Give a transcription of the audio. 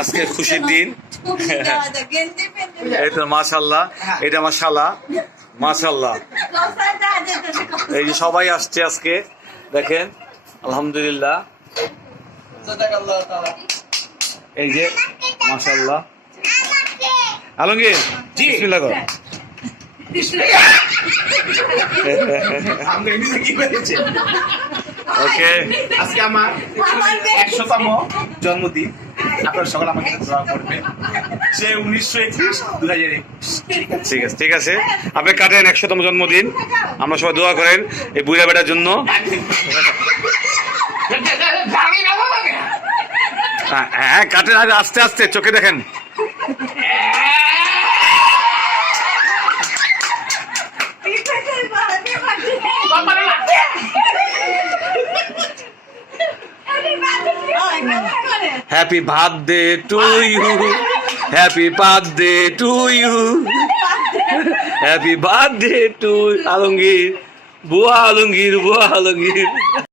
আজকে খুশির দিন। এই তো মাশাল্লাহ, এটা আমার শালা, মাশাল্লাহ। এই যে সবাই আসছে আজকে, দেখেন আলহামদুলিল্লাহ। এই যে মাশাল্লাহ। আলমগীর বিসমিল্লাহ করো। ওকে, আজকে আমার 100তম জন্মদিন। আপনারা সকলে আমাকে দোয়া করবেন। সে 1921 ঠিক আছে, ঠিক আছে, আপনি কাটেন 100তম জন্মদিন। আমরা সবাই দোয়া করেন এই বুড়া বেটার জন্য। হ্যাঁ কাটেন, আস্তে আস্তে চোখে দেখেন। Happy birthday to you, happy birthday to you, happy birthday to Alamgir, বুয়া আলমগীর, বুয়া আলমগীর।